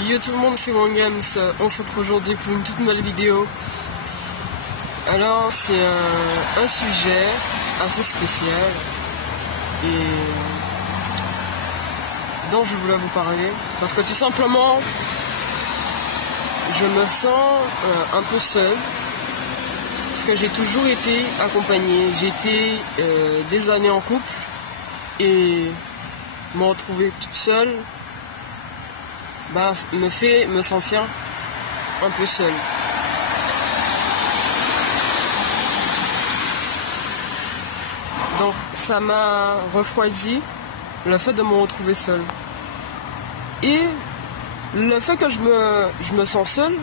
Yo tout le monde, c'est OneGames, on se retrouve aujourd'hui pour une toute nouvelle vidéo. Alors c'est un sujet assez spécial et dont je voulais vous parler parce que tout simplement je me sens un peu seule parce que j'ai toujours été accompagnée, j'ai été des années en couple et me retrouver toute seule me fait me sentir un peu seule. Donc ça m'a refroidi le fait de me retrouver seule. Et le fait que je me sens seule,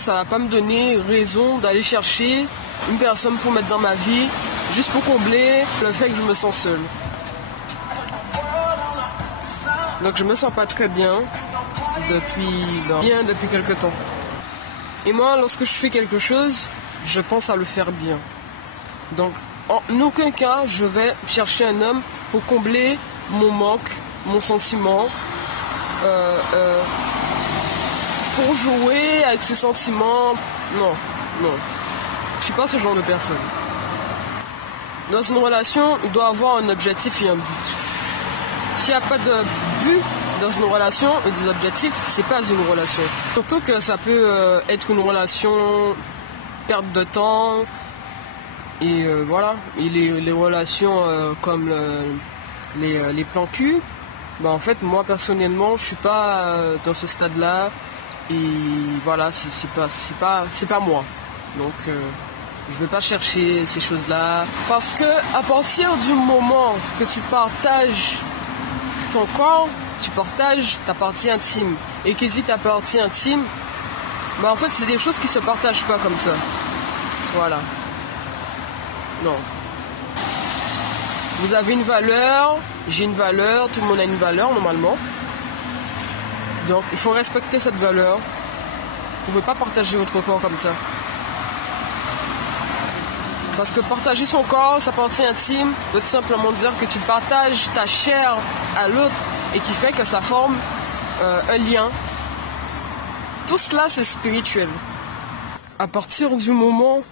ça va pas me donner raison d'aller chercher une personne pour mettre dans ma vie juste pour combler le fait que je me sens seule. Donc je me sens pas très bien depuis quelque temps. Et moi, lorsque je fais quelque chose, je pense à le faire bien. Donc en aucun cas, je vais chercher un homme pour combler mon manque, mon sentiment, pour jouer avec ses sentiments. Non. Je suis pas ce genre de personne. Dans une relation, il doit avoir un objectif et un but. S'il n'y a pas de but dans une relation et des objectifs, c'est pas une relation. Surtout que ça peut être une relation perte de temps. Et voilà, et les relations comme les plans cul, en fait moi personnellement je suis pas dans ce stade là et voilà, c'est pas moi. Donc je vais pas chercher ces choses là parce que à partir du moment que tu partages ton corps, tu partages ta partie intime et qu'est-ce que ta partie intime, en fait c'est des choses qui se partagent pas comme ça. Voilà. Non. Vous avez une valeur, j'ai une valeur, tout le monde a une valeur normalement. Donc il faut respecter cette valeur. Vous ne pouvez pas partager votre corps comme ça. Parce que partager son corps, sa partie intime, veut tout simplement dire que tu partages ta chair à l'autre et qui fait que ça forme un lien. Tout cela c'est spirituel. À partir du moment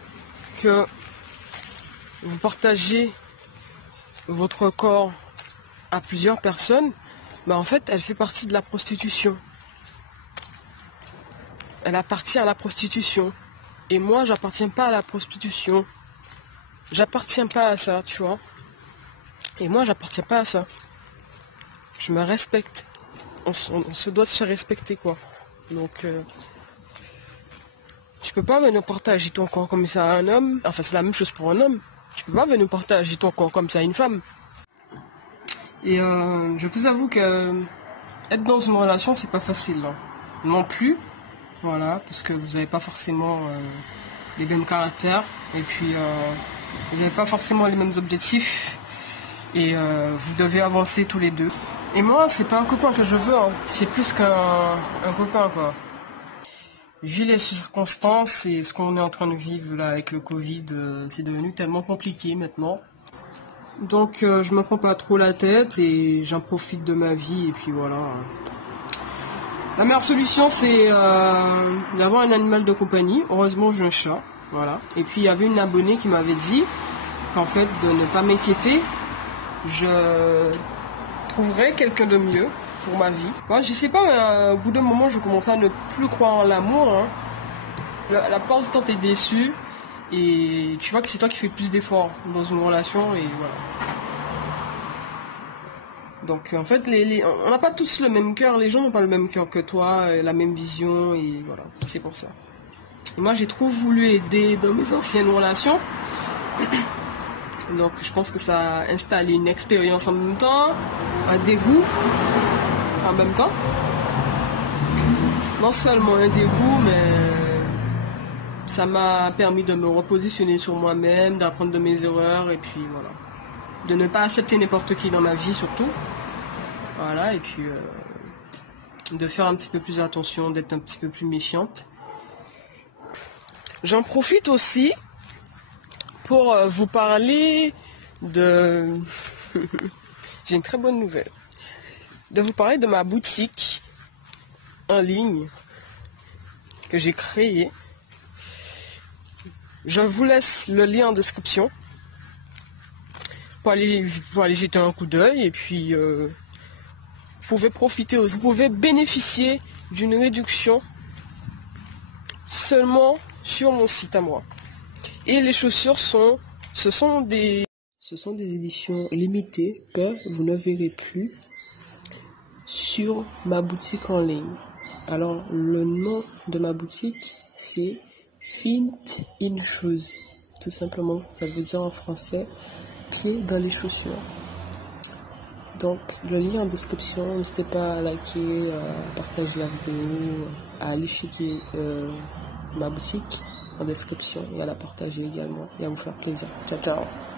que vous partagez votre corps à plusieurs personnes, en fait, elle fait partie de la prostitution. Elle appartient à la prostitution. Et moi, j'appartiens pas à la prostitution. J'appartiens pas à ça, tu vois. Et moi, j'appartiens pas à ça. Je me respecte. On se doit se respecter, quoi. Donc, tu peux pas venir partager ton corps comme ça à un homme. Enfin, c'est la même chose pour un homme. Tu peux pas venir partager ton corps comme ça à une femme. Et je vous avoue que être dans une relation, c'est pas facile. Hein. Non plus. Voilà, parce que vous n'avez pas forcément les mêmes caractères. Et puis, vous n'avez pas forcément les mêmes objectifs. Et vous devez avancer tous les deux. Et moi, c'est pas un copain que je veux. Hein. C'est plus qu'un copain, quoi. Vu les circonstances et ce qu'on est en train de vivre là avec le Covid, c'est devenu tellement compliqué maintenant. Donc je me prends pas trop la tête et j'en profite de ma vie et puis voilà. La meilleure solution c'est d'avoir un animal de compagnie. Heureusement j'ai un chat, voilà. Et puis il y avait une abonnée qui m'avait dit qu'en fait de ne pas m'inquiéter, je trouverais quelqu'un de mieux pour ma vie. Je sais pas, mais au bout d'un moment, je commence à ne plus croire en l'amour. Hein. La plupart du temps, t'es déçu et tu vois que c'est toi qui fais plus d'efforts dans une relation et voilà. Donc en fait, on n'a pas tous le même cœur, les gens n'ont pas le même cœur que toi, la même vision et voilà, c'est pour ça. Et moi, j'ai trop voulu aider dans mes anciennes relations. Donc je pense que ça a installé une expérience en même temps, un dégoût en même temps. Non seulement un dégoût, mais ça m'a permis de me repositionner sur moi-même, d'apprendre de mes erreurs et puis voilà. De ne pas accepter n'importe qui dans ma vie surtout. Voilà, et puis de faire un petit peu plus attention, d'être un petit peu plus méfiante. J'en profite aussi pour vous parler de... J'ai une très bonne nouvelle. De vous parler de ma boutique en ligne que j'ai créé. Je vous laisse le lien en description pour aller jeter un coup d'œil et puis vous pouvez bénéficier d'une réduction seulement sur mon site à moi. Et les chaussures ce sont des éditions limitées que vous ne verrez plus sur ma boutique en ligne. Alors le nom de ma boutique c'est Feet in Shoes. Tout simplement, ça veut dire en français pieds dans les chaussures. Donc le lien en description, n'hésitez pas à liker, à partager la vidéo, à aller checker ma boutique en description et à la partager également et à vous faire plaisir. Ciao ciao.